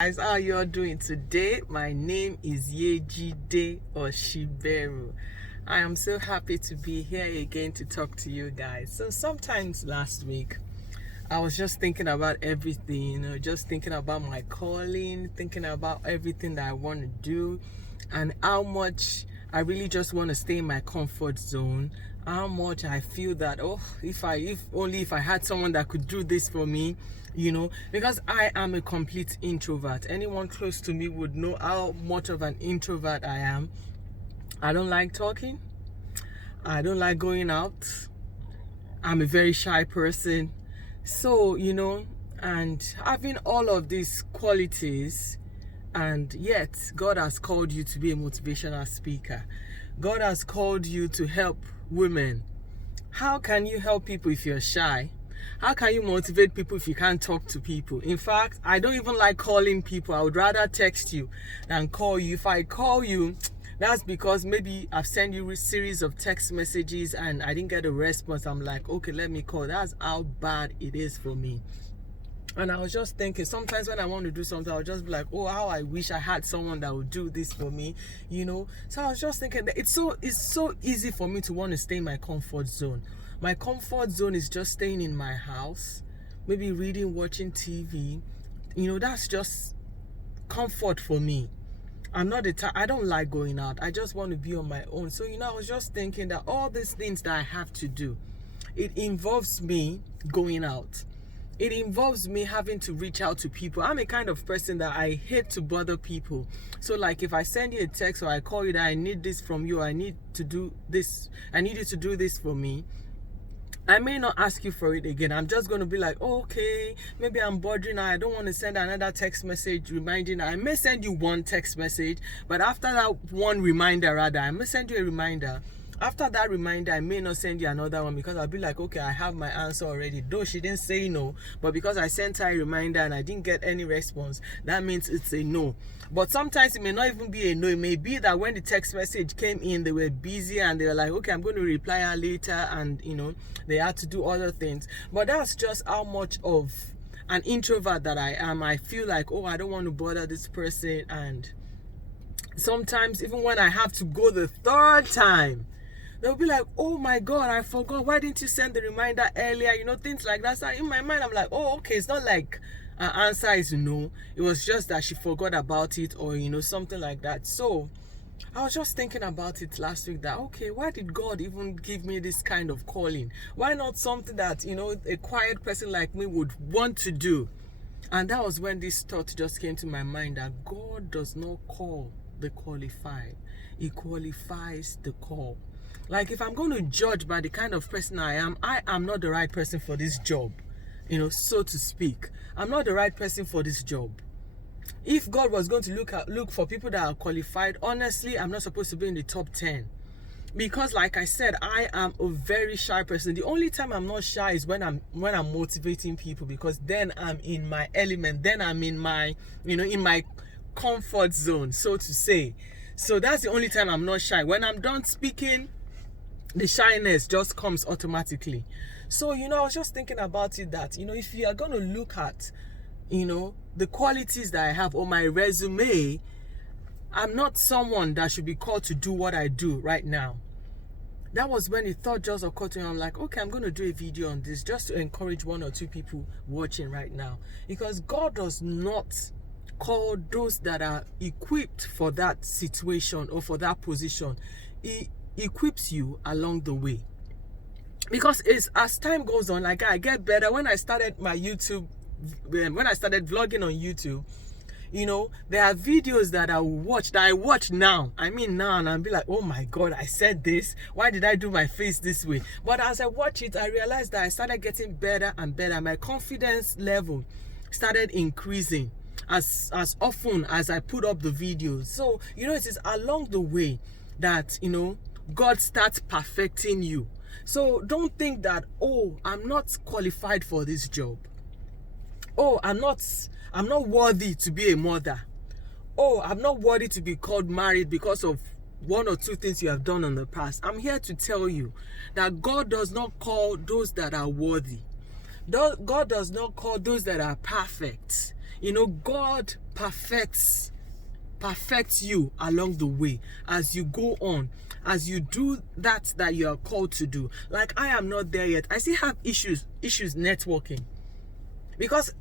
Guys, how you all doing today? My name is Yejide Oshiberu. I am so happy to be here again to talk to you guys. So sometimes last week I was just thinking about everything, just thinking about my calling, thinking about everything that I want to do and how much I really just want to stay in my comfort zone. How much I feel that, if I had someone that could do this for me, because I am a complete introvert. Anyone close to me would know how much of an introvert I am. I don't like talking. I don't like going out. I'm a very shy person. So, and having all of these qualities, and yet God has called you to be a motivational speaker. God has called you to help women. How can you help people if you're shy? How can you motivate people if you can't talk to people? In fact, I don't even like calling people. I would rather text you than call you. If I call you, that's because maybe I've sent you a series of text messages and I didn't get a response. I'm like, okay, let me call. That's how bad it is for me. And I was just thinking, sometimes when I want to do something, I'll just be like, oh, how I wish I had someone that would do this for me, So I was just thinking that it's so easy for me to want to stay in my comfort zone. My comfort zone is just staying in my house, maybe reading, watching TV. That's just comfort for me. I don't like going out. I just want to be on my own. So, I was just thinking that all these things that I have to do, it involves me going out. It involves me having to reach out to people. I'm a kind of person that I hate to bother people. So like if I send you a text or I call you that I need this from you, I need you to do this for me, I may not ask you for it again. I'm just going to be like, oh, okay, maybe I'm bothering. I don't want to send another text message reminding. I may send you one text message, but after that one reminder, I may send you a reminder. After that reminder, I may not send you another one because I'll be like, okay, I have my answer already. Though she didn't say no, but because I sent her a reminder and I didn't get any response, that means it's a no. But sometimes it may not even be a no. It may be that when the text message came in, they were busy and they were like, okay, I'm going to reply her later, and they had to do other things. But that's just how much of an introvert that I am. I feel like, I don't want to bother this person, and sometimes even when I have to go the third time, they'll be like, oh my God, I forgot. Why didn't you send the reminder earlier? Things like that. So in my mind, I'm like, oh, okay, it's not like her answer is no. It was just that she forgot about it, or, something like that. So I was just thinking about it last week that, okay, why did God even give me this kind of calling? Why not something that, a quiet person like me would want to do? And that was when this thought just came to my mind that God does not call the qualified. He qualifies the call. Like if I'm going to judge by the kind of person I am not the right person for this job, so to speak. I'm not the right person for this job. If God was going to look for people that are qualified, honestly, I'm not supposed to be in the top 10. Because like I said, I am a very shy person. The only time I'm not shy is when I'm motivating people, because then I'm in my element. Then I'm in my, in my comfort zone, so to say. So that's the only time I'm not shy. When I'm done speaking, the shyness just comes automatically. So, I was just thinking about it that, if you are going to look at, the qualities that I have on my resume, I'm not someone that should be called to do what I do right now. That was when the thought just occurred to me. I'm like, okay, I'm going to do a video on this just to encourage one or two people watching right now. Because God does not call those that are equipped for that situation or for that position. He equips you along the way. Because as time goes on, like I get better. When I started my YouTube, when I started vlogging on YouTube, there are videos that I watch now. I mean now, and I'll be like, oh my God, I said this. Why did I do my face this way? But as I watch it, I realized that I started getting better and better. My confidence level started increasing as often as I put up the videos. So, it is along the way that, God starts perfecting you. So don't think that, I'm not qualified for this job. I'm not worthy to be a mother. I'm not worthy to be called married because of one or two things you have done in the past. I'm here to tell you that God does not call those that are worthy. God does not call those that are perfect. God perfects you along the way as you go on, as you do that you are called to do. Like, I am not there yet. I still have issues networking. Because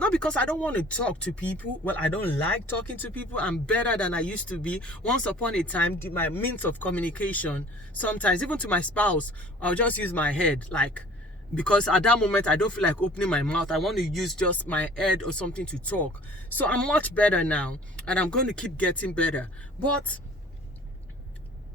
not because I don't want to talk to people. Well, I don't like talking to people. I'm better than I used to be. Once upon a time, my means of communication, sometimes even to my spouse, I'll just use my head, like, because at that moment I don't feel like opening my mouth. I want to use just my head or something to talk. So I'm much better now, and I'm going to keep getting better. But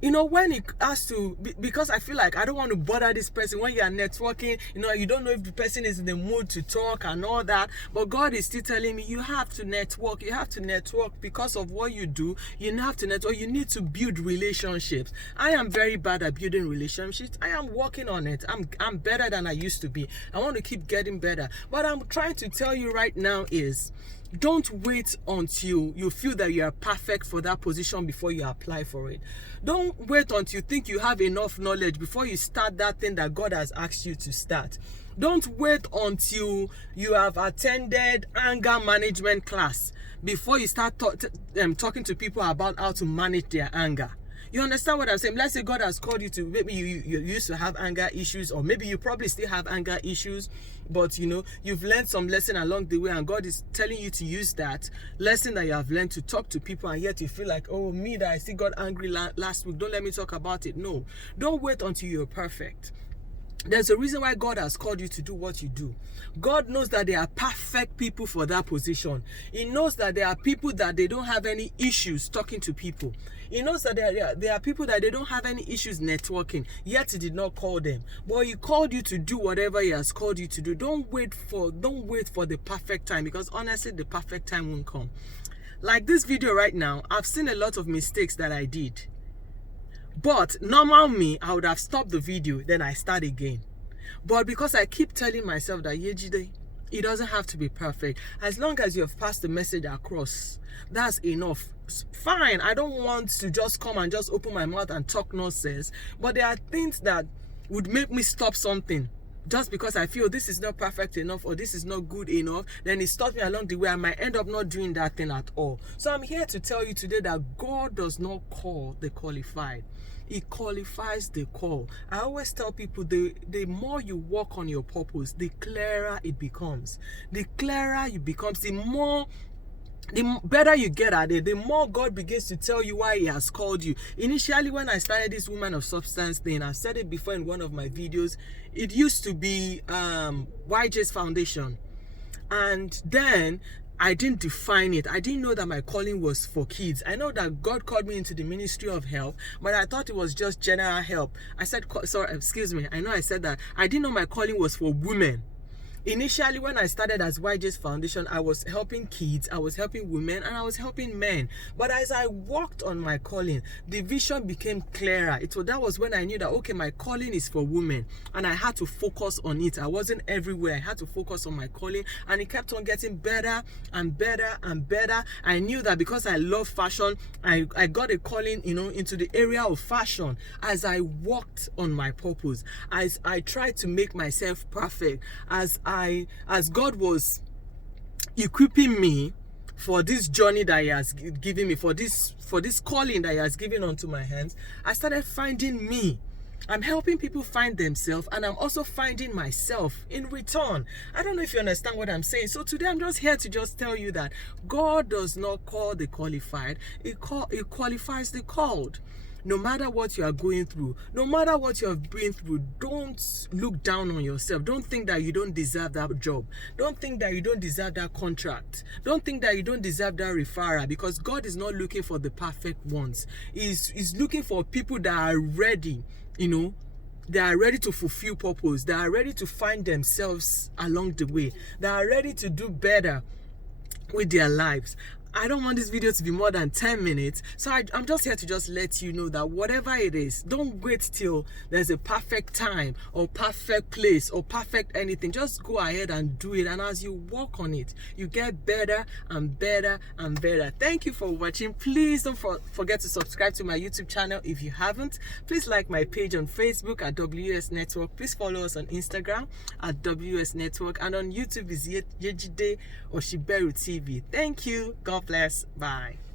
when it has to, because I feel like I don't want to bother this person. When you are networking, you don't know if the person is in the mood to talk and all that. But God is still telling me, you have to network. You have to network because of what you do. You have to network. You need to build relationships. I am very bad at building relationships. I am working on it. I'm better than I used to be. I want to keep getting better. What I'm trying to tell you right now is, don't wait until you feel that you are perfect for that position before you apply for it. Don't wait until you think you have enough knowledge before you start that thing that God has asked you to start. Don't wait until you have attended anger management class before you start talking to people about how to manage their anger. You understand what I'm saying? Let's say God has called you to, maybe you used to have anger issues, or maybe you probably still have anger issues, but you've learned some lesson along the way, and God is telling you to use that lesson that you have learned to talk to people, and yet you feel like, oh, me that I still got angry last week, don't let me talk about it. No, don't wait until you're perfect. There's a reason why God has called you to do what you do. God knows that there are perfect people for that position. He knows that there are people that they don't have any issues talking to people. He knows that there are people that they don't have any issues networking, yet He did not call them. But He called you to do whatever He has called you to do. Don't wait for the perfect time, because honestly, the perfect time won't come. Like this video right now, I've seen a lot of mistakes that I did. But normal me, I would have stopped the video, then I start again. But because I keep telling myself that, Yejide, it doesn't have to be perfect. As long as you have passed the message across, that's enough. Fine, I don't want to just come and just open my mouth and talk nonsense. But there are things that would make me stop something. Just because I feel this is not perfect enough or this is not good enough, then it stops me along the way. I might end up not doing that thing at all. So I'm here to tell you today that God does not call the qualified. He qualifies the call. I always tell people, the more you work on your purpose, the clearer it becomes. The clearer it becomes, the better you get at it, the more God begins to tell you why He has called you. Initially, when I started this Woman of Substance thing, I've said it before in one of my videos, it used to be YJ's Foundation. And then I didn't define it. I didn't know that my calling was for kids. I know that God called me into the ministry of health, but I thought it was just general help. I said, sorry, excuse me. I know I said that. I didn't know my calling was for women. Initially, when I started as YJ's Foundation, I was helping kids, I was helping women, and I was helping men. But as I worked on my calling, the vision became clearer. That was when I knew that, okay, my calling is for women, and I had to focus on it. I wasn't everywhere. I had to focus on my calling, and it kept on getting better and better and better. I knew that because I love fashion, I got a calling, into the area of fashion. As I worked on my purpose, as I tried to make myself perfect, as God was equipping me for this journey that He has given me, for this calling that He has given onto my hands, I started finding me. I'm helping people find themselves, and I'm also finding myself in return. I don't know if you understand what I'm saying. So today I'm just here to just tell you that God does not call the qualified, He qualifies the called. No matter what you are going through, no matter what you have been through, don't look down on yourself. Don't think that you don't deserve that job. Don't think that you don't deserve that contract. Don't think that you don't deserve that referral, because God is not looking for the perfect ones. He's looking for people that are ready, they are ready to fulfill purpose. They are ready to find themselves along the way. They are ready to do better with their lives. I don't want this video to be more than 10 minutes. So I'm just here to just let you know that whatever it is, don't wait till there's a perfect time or perfect place or perfect anything. Just go ahead and do it. And as you work on it, you get better and better and better. Thank you for watching. Please don't forget to subscribe to my YouTube channel if you haven't. Please like my page on Facebook at WS Network. Please follow us on Instagram at WS Network. And on YouTube is Yejide Oshiberu TV. Thank you. God bless. Bye.